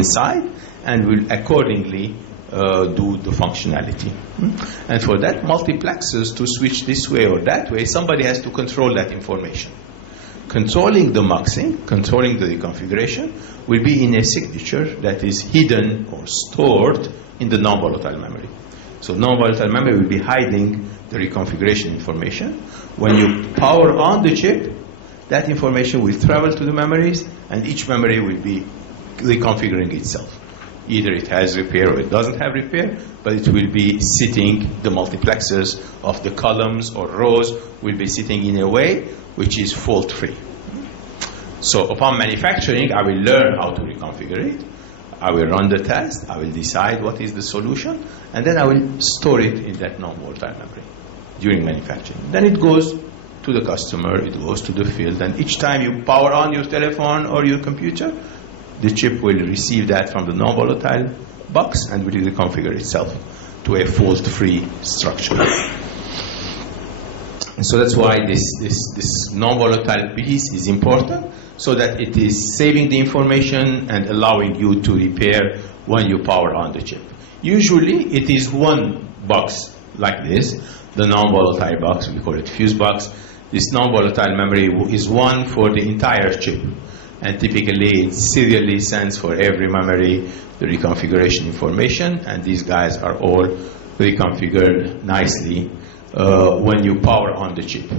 inside and will accordingly do the functionality. And for that, multiplexers to switch this way or that way, somebody has to control that information. Controlling the muxing, controlling the reconfiguration, will be in a signature that is hidden or stored in the non-volatile memory. So non-volatile memory will be hiding the reconfiguration information. When you power on the chip, that information will travel to the memories, and each memory will be reconfiguring itself. Either it has repair or it doesn't have repair, but it will be sitting, the multiplexers of the columns or rows will be sitting in a way which is fault-free. So upon manufacturing, I will learn how to reconfigure it. I will run the test. I will decide what is the solution, and then I will store it in that non-volatile memory during manufacturing. Then it goes to the customer, it goes to the field, and each time you power on your telephone or your computer, the chip will receive that from the non-volatile box and will reconfigure itself to a fault-free structure. And so that's why this non-volatile piece is important, so that it is saving the information and allowing you to repair when you power on the chip. Usually it is one box like this, the non-volatile box, we call it fuse box. This non-volatile memory is one for the entire chip. And typically it serially sends for every memory the reconfiguration information, and these guys are all reconfigured nicely when you power on the chip.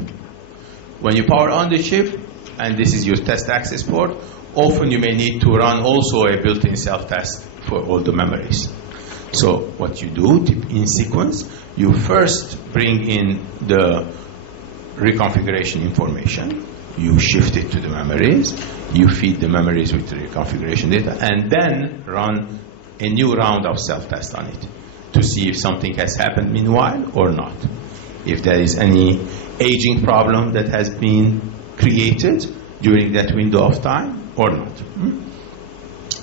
When you power on the chip, and this is your test access port, often you may need to run also a built-in self-test for all the memories. So what you do in sequence, you first bring in the reconfiguration information, you shift it to the memories, you feed the memories with the reconfiguration data, and then run a new round of self-test on it to see if something has happened meanwhile or not. If there is any aging problem that has been created during that window of time or not.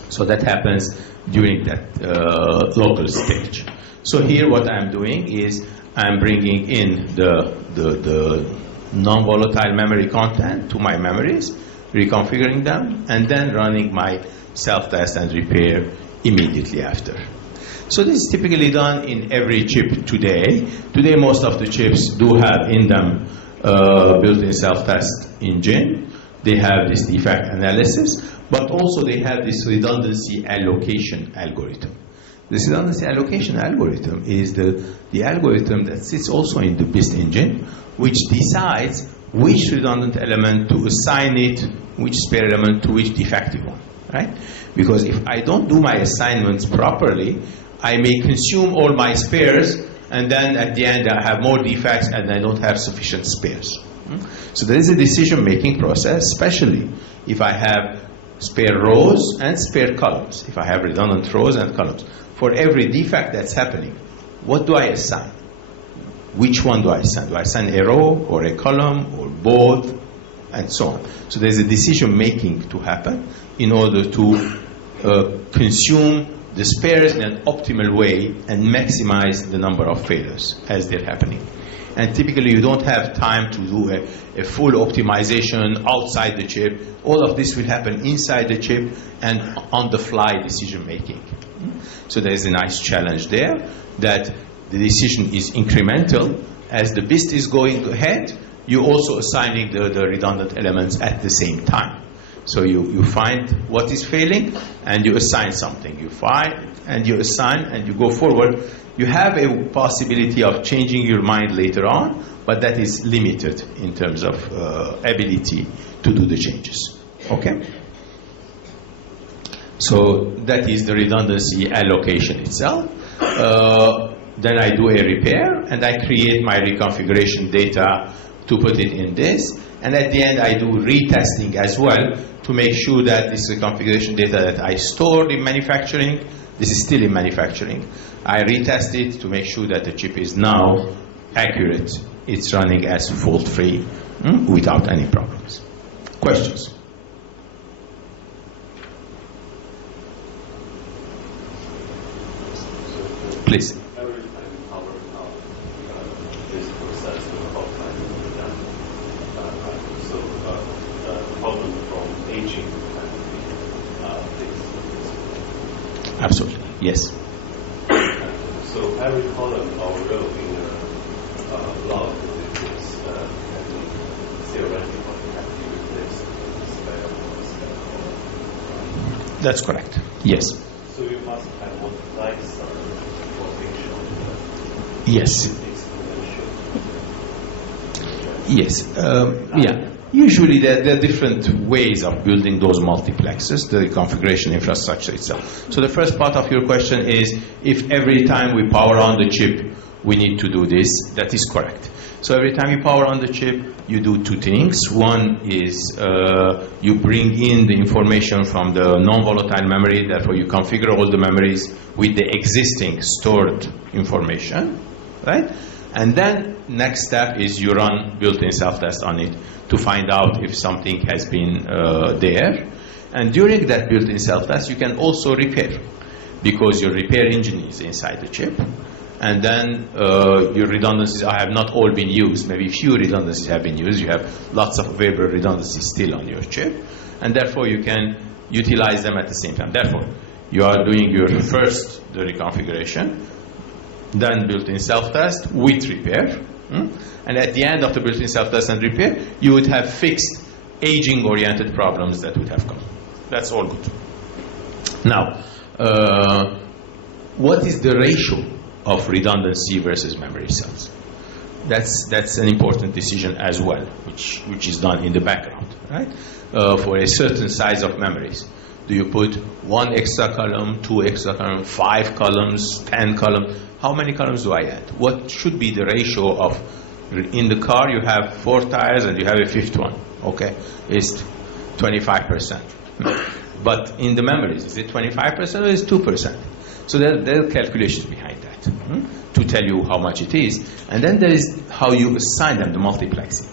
So that happens during that local stage. So here what I'm doing is I'm bringing in the non-volatile memory content to my memories, reconfiguring them, and then running my self-test and repair immediately after. So this is typically done in every chip today. Today most of the chips do have in them built-in self-test engine. They have this defect analysis, but also they have this redundancy allocation algorithm. This redundancy allocation algorithm is the algorithm that sits also in the BIST engine, which decides which redundant element to assign it, which spare element to which defective one, right? Because if I don't do my assignments properly, I may consume all my spares, and then at the end I have more defects and I don't have sufficient spares. So there is a decision-making process, especially if I have spare rows and spare columns, if I have redundant rows and columns. For every defect that's happening, what do I assign? Which one do I assign? Do I assign a row or a column or both, and so on? So there's a decision-making to happen in order to consume the spares in an optimal way and maximize the number of failures as they're happening. And typically you don't have time to do a full optimization outside the chip. All of this will happen inside the chip and on-the-fly decision-making. So there's a nice challenge there that the decision is incremental. As the BIST is going ahead, you're also assigning the redundant elements at the same time. So you find what is failing and you assign something. You find and you assign and you go forward. You have a possibility of changing your mind later on, but that is limited in terms of ability to do the changes. Okay? So that is the redundancy allocation itself. Then I do a repair and I create my reconfiguration data to put it in this. And at the end I do retesting as well to make sure that this reconfiguration data that I stored in manufacturing, this is still in manufacturing, I retest it to make sure that the chip is now accurate. It's running as fault-free without any problems. Questions? Please. Absolutely, yes. So every column or row in a block is theoretically have to be replaced with That's correct, yes. So you must have multiplied some formation. Yes. Yes. Yeah. Usually there are different ways of building those multiplexes, the configuration infrastructure itself. So the first part of your question is if every time we power on the chip we need to do this. That is correct. So every time you power on the chip you do two things. One is you bring in the information from the non-volatile memory, therefore you configure all the memories with the existing stored information, right? And then next step is you run built-in self-test on it to find out if something has been there. And during that built-in self-test, you can also repair, because your repair engine is inside the chip. And then your redundancies have not all been used. Maybe few redundancies have been used. You have lots of available redundancies still on your chip. And therefore, you can utilize them at the same time. Therefore, you are doing your first, the reconfiguration, then built-in self-test with repair. And at the end of the built-in self-test and repair, you would have fixed aging-oriented problems that would have come. That's all good. Now, what is the ratio of redundancy versus memory cells? That's an important decision as well, which is done in the background, right? For a certain size of memories. Do you put 1 extra column, 2 extra columns, 5 columns, 10 columns? How many columns do I add? What should be the ratio of, in the car you have 4 tires and you have a fifth one, okay? It's 25%. But in the memories, is it 25% or is it 2%? So there are calculations behind that to tell you how much it is. And then there is how you assign them, the multiplexing.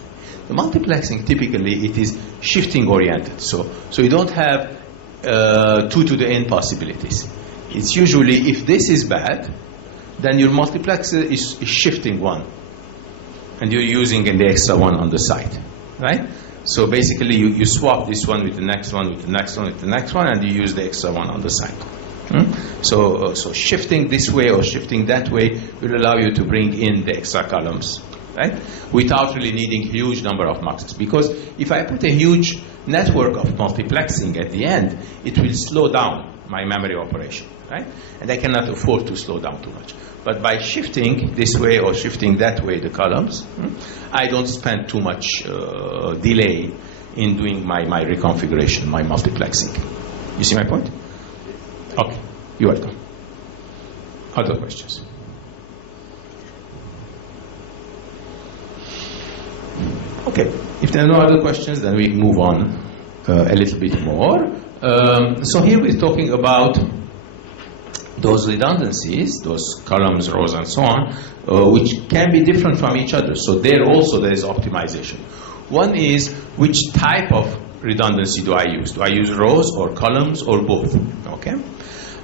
The multiplexing, typically, it is shifting oriented. So you don't have 2 to the n possibilities. It's usually, if this is bad, then your multiplexer is shifting 1. And you're using the extra one on the side, right? So basically, you swap this one with the next one, with the next one, with the next one, and you use the extra one on the side. So shifting this way or shifting that way will allow you to bring in the extra columns, right? Without really needing huge number of muxes. Because if I put a huge network of multiplexing at the end, it will slow down my memory operation, right? And I cannot afford to slow down too much. But by shifting this way or shifting that way the columns, I don't spend too much delay in doing my reconfiguration, my multiplexing. You see my point? Okay, you're welcome. Other questions? Okay, if there are no other questions, then we move on a little bit more. So here we're talking about those redundancies, those columns, rows, and so on, which can be different from each other. So there is optimization. One is, which type of redundancy do I use? Do I use rows or columns or both? Okay.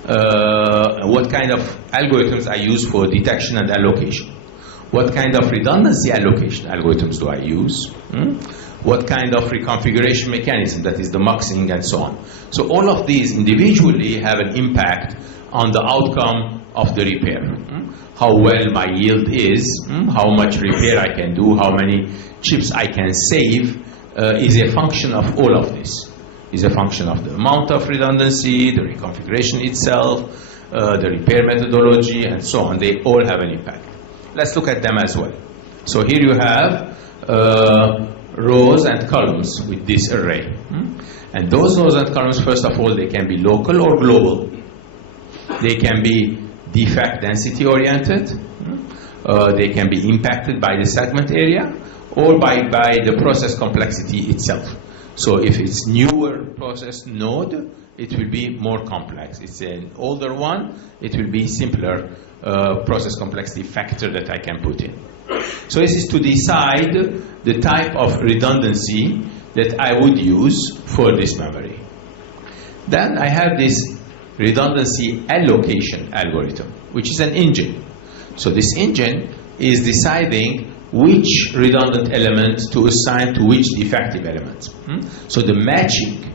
What kind of algorithms I use for detection and allocation? What kind of redundancy allocation algorithms do I use? What kind of reconfiguration mechanism, that is the muxing and so on. So all of these individually have an impact on the outcome of the repair. How well my yield is, how much repair I can do, how many chips I can save, is a function of all of this. Is a function of the amount of redundancy, the reconfiguration itself, the repair methodology, and so on. They all have an impact. Let's look at them as well. So here you have rows and columns with this array. And those rows and columns, first of all, they can be local or global. They can be defect density oriented. They can be impacted by the segment area or by the process complexity itself. So if it's newer process node, it will be more complex. It's an older one, it will be simpler process complexity factor that I can put in. So this is to decide the type of redundancy that I would use for this memory. Then I have this redundancy allocation algorithm, which is an engine. So this engine is deciding which redundant element to assign to which defective element. So the matching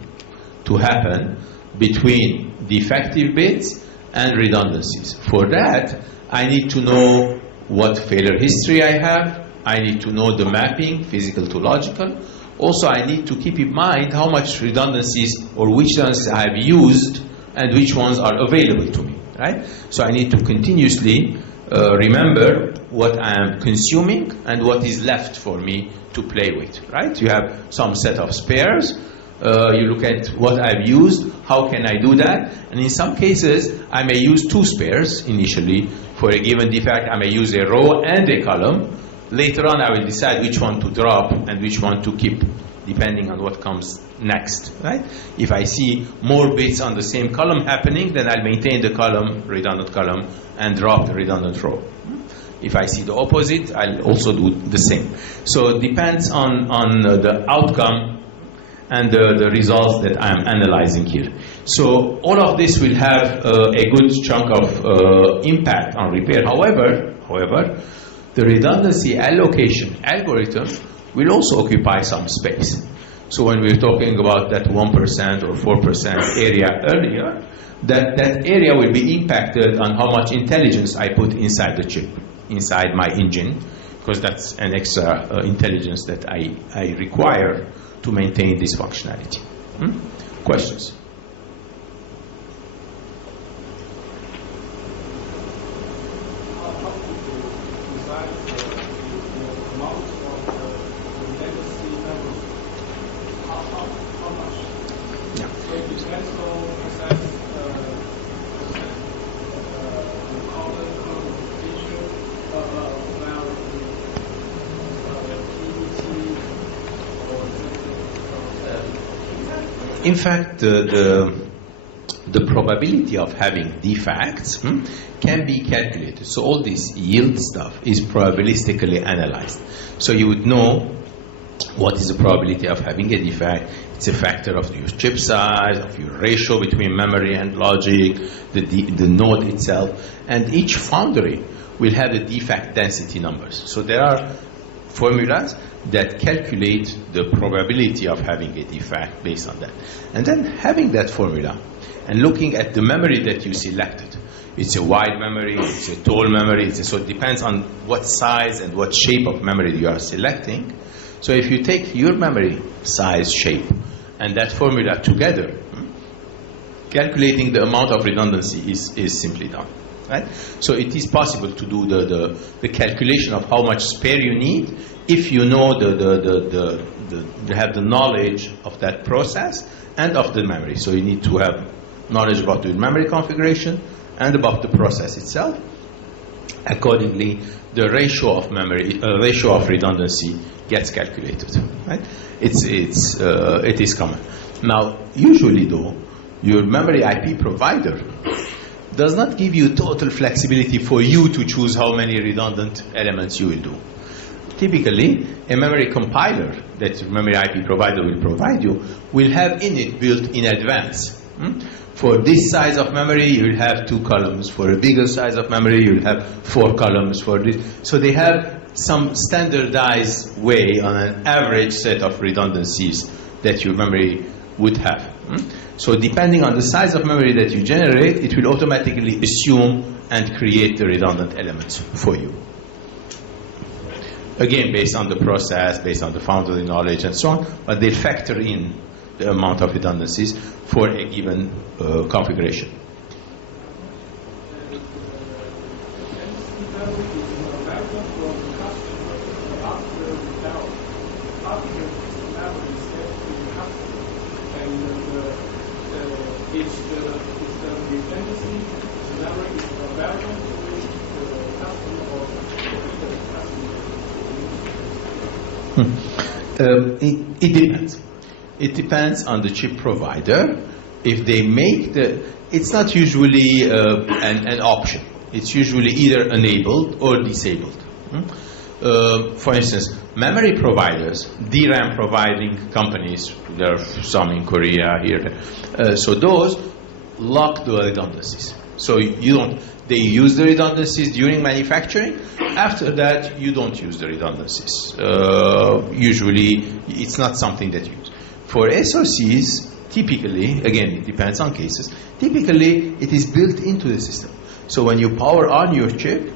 to happen between defective bits and redundancies. For that, I need to know what failure history I have. I need to know the mapping, physical to logical. Also, I need to keep in mind how much redundancies or which redundancies I have used and which ones are available to me, right? So I need to continuously remember what I am consuming and what is left for me to play with, right? You have some set of spares. You look at what I've used, how can I do that? And in some cases, I may use 2 spares initially for a given defect. I may use a row and a column. Later on, I will decide which one to drop and which one to keep, depending on what comes next, right? If I see more bits on the same column happening, then I'll maintain the column, redundant column, and drop the redundant row. If I see the opposite, I'll also do the same. So it depends on the outcome and the results that I'm analyzing here. So all of this will have a good chunk of impact on repair. However, the redundancy allocation algorithm will also occupy some space. So when we were talking about that 1% or 4% area earlier, that area will be impacted on how much intelligence I put inside the chip, inside my engine, because that's an extra intelligence that I require to maintain this functionality. Questions? In fact, the probability of having defects can be calculated. So all this yield stuff is probabilistically analyzed. So you would know what is the probability of having a defect. It's a factor of your chip size, of your ratio between memory and logic, the node itself, and each foundry will have the defect density numbers. So there are formulas that calculate the probability of having a defect based on that. And then having that formula and looking at the memory that you selected. It's a wide memory, it's a tall memory, so it depends on what size and what shape of memory you are selecting. So if you take your memory size, shape, and that formula together, calculating the amount of redundancy is simply done. Right? So it is possible to do the calculation of how much spare you need if you know you have the knowledge of that process and of the memory. So you need to have knowledge about the memory configuration and about the process itself. Accordingly, the ratio of redundancy gets calculated. Right? It is common. Now, usually though, your memory IP provider does not give you total flexibility for you to choose how many redundant elements you will do. Typically, a memory compiler that your memory IP provider will provide you will have in it built in advance. For this size of memory, you will have 2 columns. For a bigger size of memory, you will have 4 columns. For this, so they have some standardized way on an average set of redundancies that your memory would have. So depending on the size of memory that you generate, it will automatically assume and create the redundant elements for you. Again, based on the process, based on the foundry knowledge and so on, but they factor in the amount of redundancies for a given configuration. It depends. It depends on the chip provider. If they make it's not usually an option. It's usually either enabled or disabled. For instance, memory providers, DRAM providing companies, there are some in Korea here. So those lock the redundancies. So they use the redundancies during manufacturing. After that, you don't use the redundancies. Usually, it's not something that you use. For SoCs, typically, again, it depends on cases, typically it is built into the system. So when you power on your chip,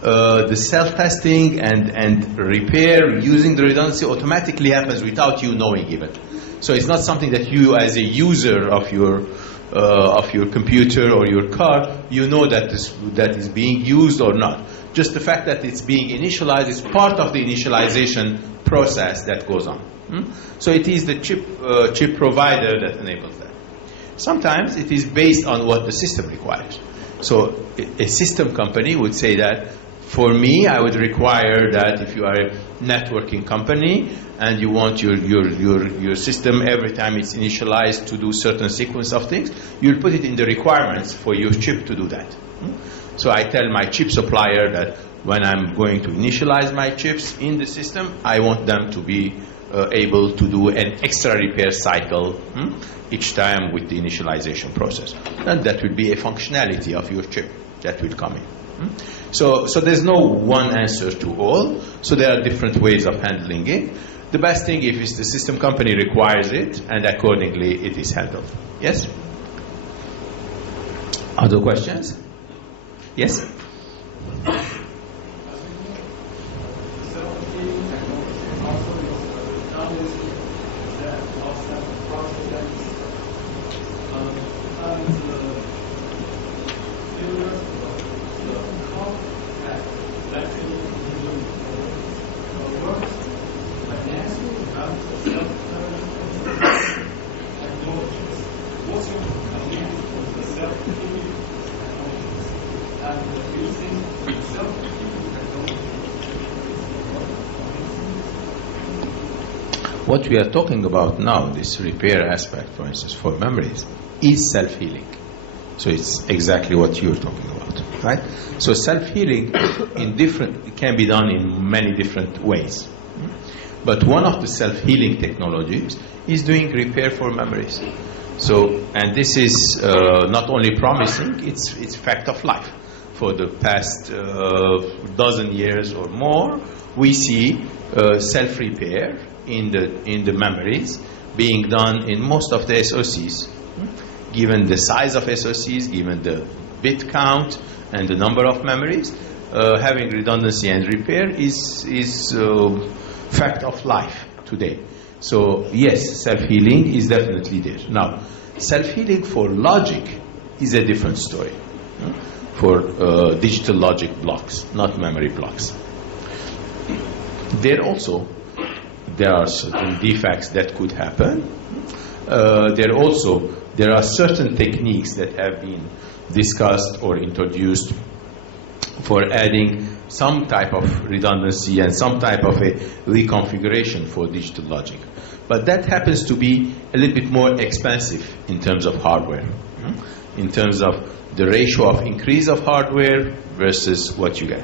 the self-testing and repair using the redundancy automatically happens without you knowing even. So it's not something that you, as a user of your computer or your car, you know that that is being used or not. Just the fact that it's being initialized is part of the initialization process that goes on. So it is the chip provider that enables that. Sometimes it is based on what the system requires. So a system company would say that, for me, I would require that if you are a networking company and you want your system every time it's initialized to do certain sequence of things, you'll put it in the requirements for your chip to do that. So I tell my chip supplier that when I'm going to initialize my chips in the system, I want them to be able to do an extra repair cycle each time with the initialization process. And that will be a functionality of your chip that will come in. So there's no one answer to all. So there are different ways of handling it. The best thing if the system company requires it, and accordingly it is handled. Yes? Other questions? Yes? What we are talking about now, this repair aspect, for instance, for memories, is self-healing. So it's exactly what you're talking about, right? So self-healing can be done in many different ways. But one of the self-healing technologies is doing repair for memories. So, and this is not only promising, it's fact of life. For the past dozen years or more, we see self-repair in the memories being done in most of the SoCs. Given the size of SoCs, given the bit count and the number of memories, having redundancy and repair is fact of life today. So yes, self-healing is definitely there. Now, self-healing for logic is a different story. For digital logic blocks, not memory blocks. There are certain defects that could happen. There are certain techniques that have been discussed or introduced for adding some type of redundancy and some type of a reconfiguration for digital logic. But that happens to be a little bit more expensive in terms of hardware, in terms of the ratio of increase of hardware versus what you get.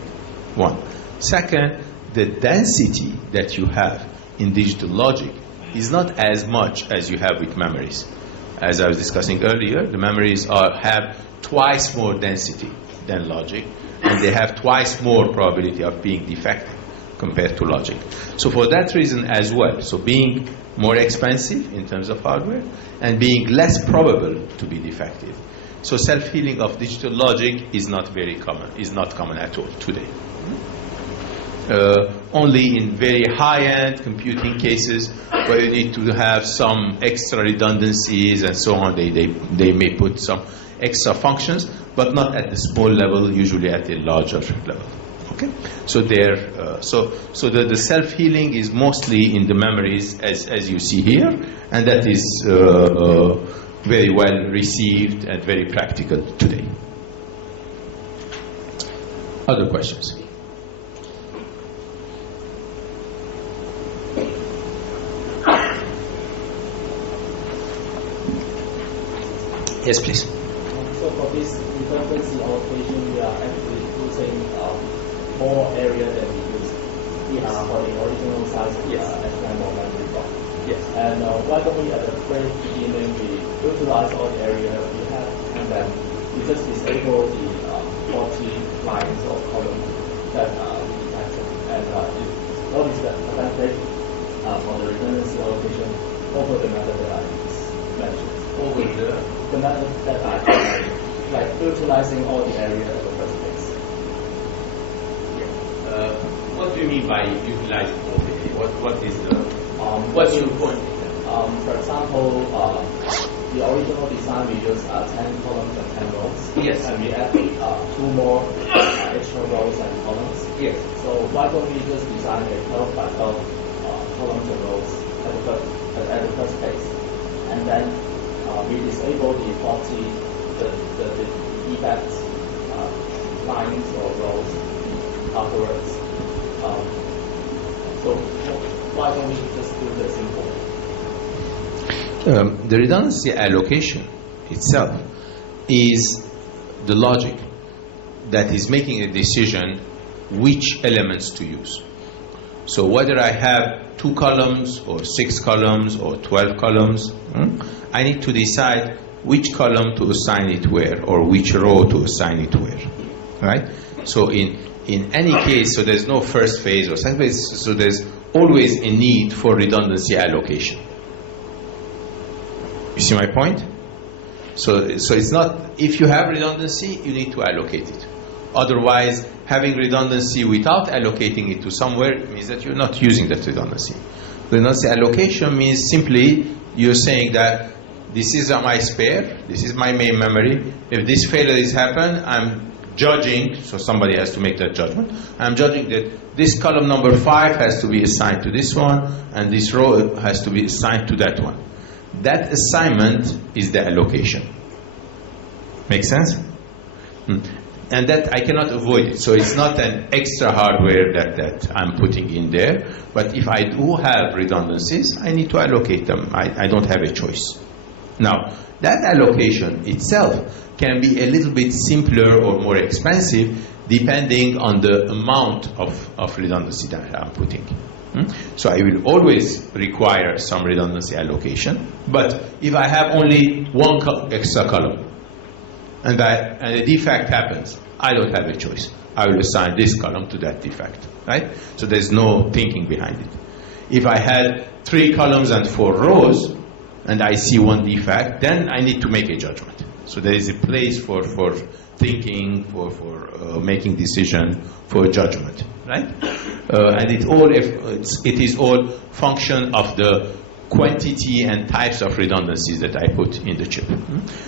One. Second, the density that you have in digital logic is not as much as you have with memories. As I was discussing earlier, the memories have twice more density than logic, and they have twice more probability of being defective compared to logic. So for that reason as well, so being more expensive in terms of hardware and being less probable to be defective. So self-healing of digital logic is not very common, is not common at all today. Only in very high-end computing cases where you need to have some extra redundancies and so on, they may put some extra functions, but not at the small level, usually at a larger level. Okay, so the self-healing is mostly in the memories, as you see here, and that is very well received and very practical today. Other questions? Yes, please. So for this redundancy allocation, we are actually using more area than we used for the original size of the S9 or memory block. Yes. And why don't we at the very beginning we utilize all the area we have, and then we just disable the 40 lines or columns that we detected. And what is the advantage for the redundancy allocation over the method that I use? mentioned. The method that I like utilizing all the area in the first place. What do you mean by utilizing all the area? What is the what's your point? For example, the original design we use 10 columns and 10 rows. Yes. And we add 2 more extra rows and columns. Yes. So why don't we just design a 12 by 12 columns and rows at the first place, and then we disable the faulty the defect lines or rows afterwards. So why don't we just do the simple? The redundancy allocation itself is the logic that is making a decision which elements to use. So whether I have 2 columns or 6 columns or 12 columns, I need to decide which column to assign it where or which row to assign it where, right? So in any case, so there's no first phase or second phase, so there's always a need for redundancy allocation. You see my point? So it's not, if you have redundancy, you need to allocate it. Otherwise, having redundancy without allocating it to somewhere means that you're not using that redundancy. Redundancy allocation means simply you're saying that this is my spare, this is my main memory. If this failure is happen, I'm judging, so somebody has to make that judgment. I'm judging that this column number 5 has to be assigned to this one, and this row has to be assigned to that one. That assignment is the allocation. Make sense? And that I cannot avoid it. So it's not an extra hardware that I'm putting in there. But if I do have redundancies, I need to allocate them. I don't have a choice. Now, that allocation itself can be a little bit simpler or more expensive depending on the amount of redundancy that I'm putting. So I will always require some redundancy allocation. But if I have only one extra column and a defect happens, I don't have a choice. I will assign this column to that defect, right? So there's no thinking behind it. If I had 3 columns and 4 rows and I see one defect, then I need to make a judgment. So there is a place for thinking, for making decision, for judgment, right? And it is all function of the quantity and types of redundancies that I put in the chip.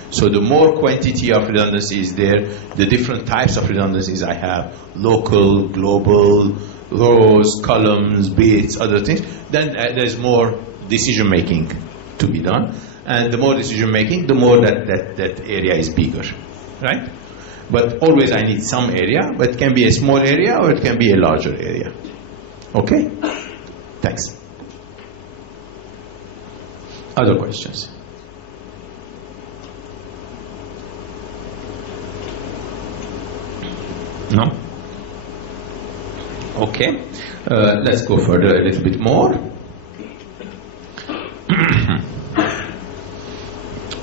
So the more quantity of redundancy is there, the different types of redundancies I have, local, global, rows, columns, bits, other things, then there's more decision making to be done. And the more decision making, the more that area is bigger, right? But always I need some area, but it can be a small area or it can be a larger area. Okay? Thanks. Other questions? No? Okay. Let's go further a little bit more.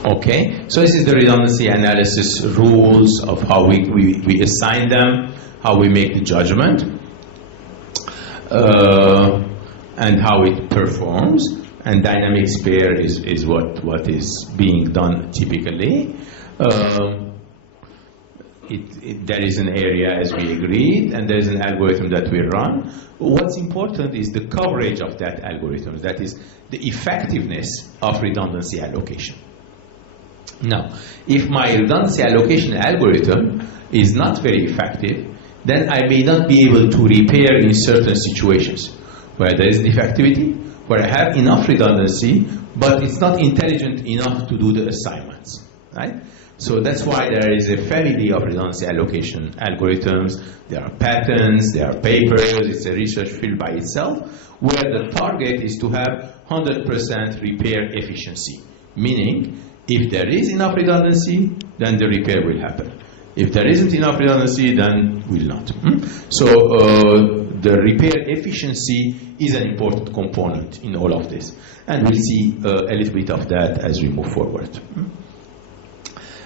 Okay, so this is the redundancy analysis rules of how we assign them, how we make the judgment, and how it performs. And dynamic spare is what is being done typically. There is an area, as we agreed, and there is an algorithm that we run. What's important is the coverage of that algorithm, that is the effectiveness of redundancy allocation. Now, if my redundancy allocation algorithm is not very effective, then I may not be able to repair in certain situations where there is defectivity, where I have enough redundancy, but it's not intelligent enough to do the assignments, right? So that's why there is a family of redundancy allocation algorithms. There are patents, there are papers, it's a research field by itself, where the target is to have 100% repair efficiency, meaning if there is enough redundancy, then the repair will happen. If there isn't enough redundancy, then will not. So the repair efficiency is an important component in all of this. And we'll see a little bit of that as we move forward.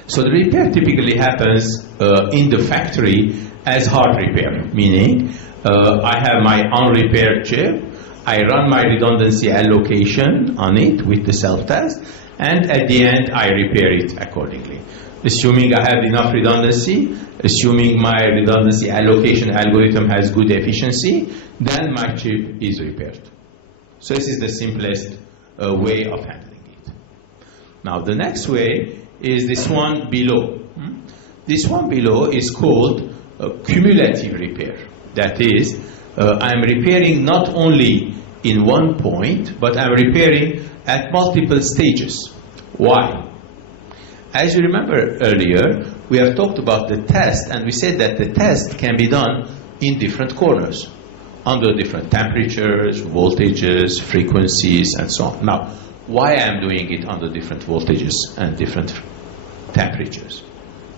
So the repair typically happens in the factory as hard repair, meaning I have my unrepaired chip, I run my redundancy allocation on it with the self-test, and at the end I repair it accordingly. Assuming I have enough redundancy, assuming my redundancy allocation algorithm has good efficiency, then my chip is repaired. So this is the simplest way of handling it. Now the next way is this one below. This one below is called cumulative repair. That is, I'm repairing not only in one point, but I'm repairing at multiple stages. Why? As you remember earlier, we have talked about the test, and we said that the test can be done in different corners, under different temperatures, voltages, frequencies, and so on. Now, why I'm doing it under different voltages and different temperatures?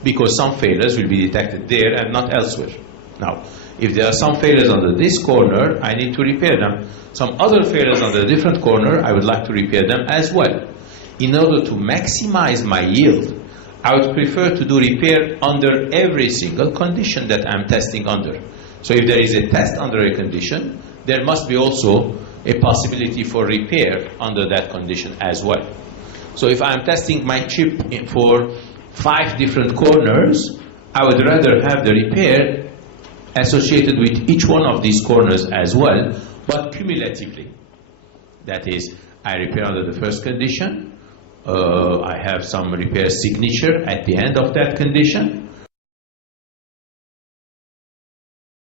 Because some failures will be detected there and not elsewhere. Now, if there are some failures under this corner, I need to repair them. Some other failures under a different corner, I would like to repair them as well. In order to maximize my yield, I would prefer to do repair under every single condition that I'm testing under. So if there is a test under a condition, there must be also a possibility for repair under that condition as well. So if I'm testing my chip for 5 different corners, I would rather have the repair associated with each one of these corners as well, but cumulatively. That is, I repair under the first condition, I have some repair signature at the end of that condition,